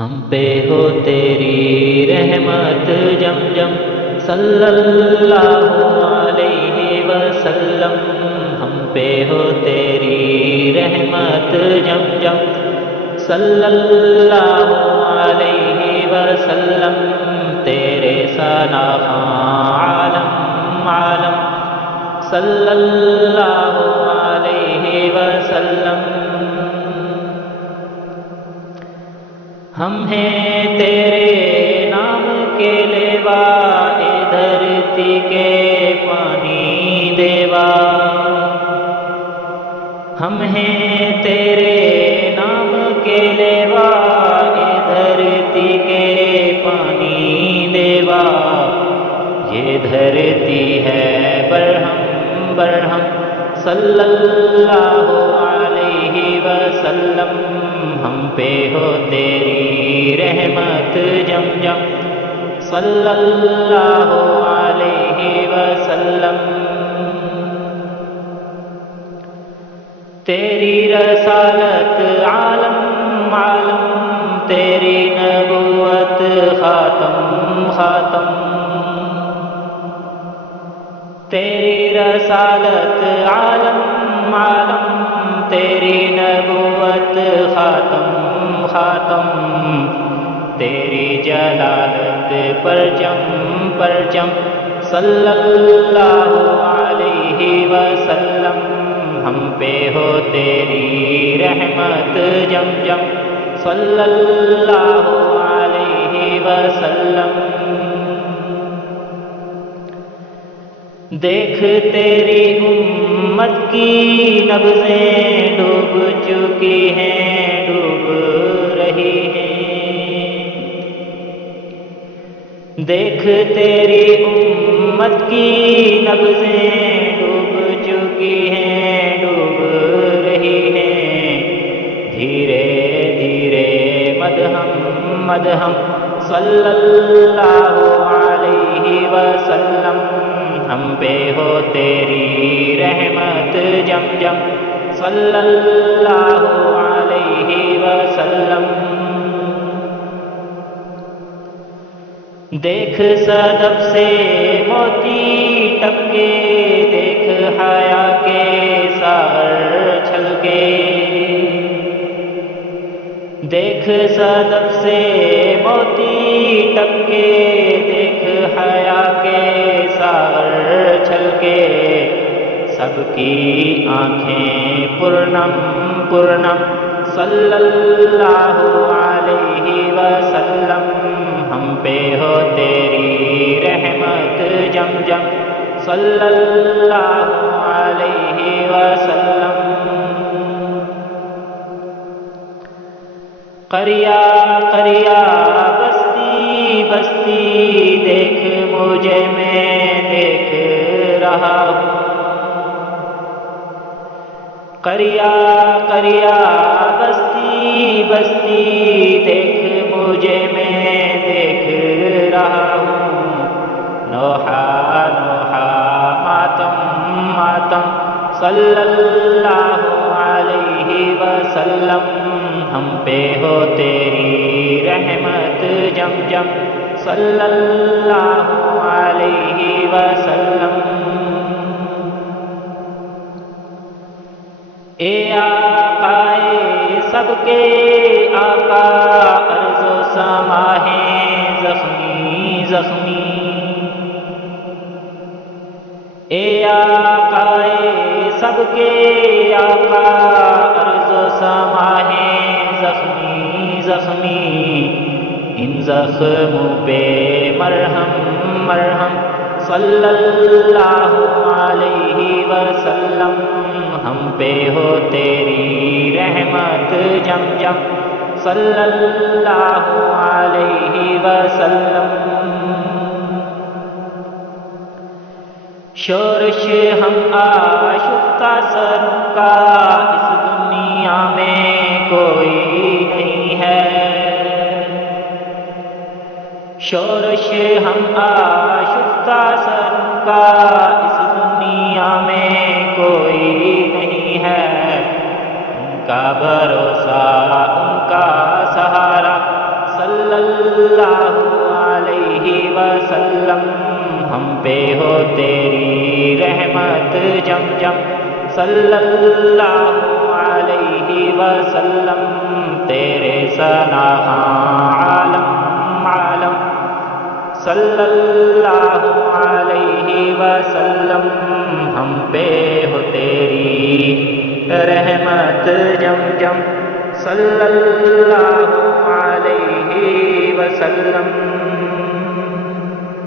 ہم پہ ہو تیری رحمت جم جم صلی اللہ علیہ وسلم. ہم پہ ہو تیری رحمت جم جم صلی اللہ علیہ وسلم. تیرے ثنا عالم عالم صلی اللہ علیہ وسلم. ہم ہیں تیرے نام کے لیوا دھرتی کے پانی دیوا. ہم ہیں تیرے نام کے لیوا دھرتی کے پانی دیوا. یہ دھرتی ہے برہم برہم صلی اللہ علیہ وسلم. ہم پہ ہو تیری رحمت جم جم صلی اللہ علیہ وسلم. تیری رسالت عالم عالم تیری نبوت خاتم خاتم. تیری رسالت عالم عالم تیری نبوت خاتم خاتم. تیری جلالت پرچم پرچم صلی اللہ علیہ وسلم. ہم پہ ہو تیری رحمت جم جم صلی اللہ علیہ وسلم. دیکھ تیری امت کی نبضیں ڈوب چکی ہیں ڈوب رہی ہیں. دیکھ تیری امت کی نبضیں ڈوب چکی ہیں ڈوب رہی ہیں. دھیرے دھیرے مدہم مدہم صلی اللہ علیہ وسلم. ہم پہ ہو تیری رحمت جم جم صلی اللہ علیہ وسلم. دیکھ صدف سے موتی ٹپکے دیکھ حیا کے ساغر چھلکے. دیکھ صدف سے موتی ٹپکے دیکھ حیا کے ساغر چھلکے. سب کی آنکھیں پورنم پورنم صلی اللہ علیہ وسلم. ہم پہ ہو تیری رحمت جم جم صلی اللہ علیہ وسلم. قریہ قریہ بستی بستی دیکھ مجھے میں دیکھ رہا ہوں. قریہ قریہ بستی بستی دیکھ مجھے میں دیکھ رہا ہوں. نوحہ نوحہ ماتم ماتم صلی اللہ علیہ وسلم. ہم پہ ہو تیری رحمت جم جم صلی اللہ علیہ وسلم. اے آقائے سب کے آقا ارض و سما ہیں زخمی زخمی. اے آقائے سب کے آقا ارض و سما ہیں زخمی زخمی. ان زخموں پہ مرہم مرہم صلی اللہ علیہ وسلم. ہم پہ ہو تیری رحمت جم جم صلی اللہ علیہ وسلم. شورش ہم آشفتہ سروں کا اس دنیا میں کوئی نہیں ہے. شورش ہم آشفتہ سروں کا اس دنیا میں کوئی نہیں ہے. ان کا بھروسہ ان کا سہارا زمزم صلی اللہ علیہ وسلم، تیرے ثنا عالم عالم صلی اللہ علیہ وسلم، ہم پہ ہو تیری رحمت جم جم صلی اللہ علیہ وسلم۔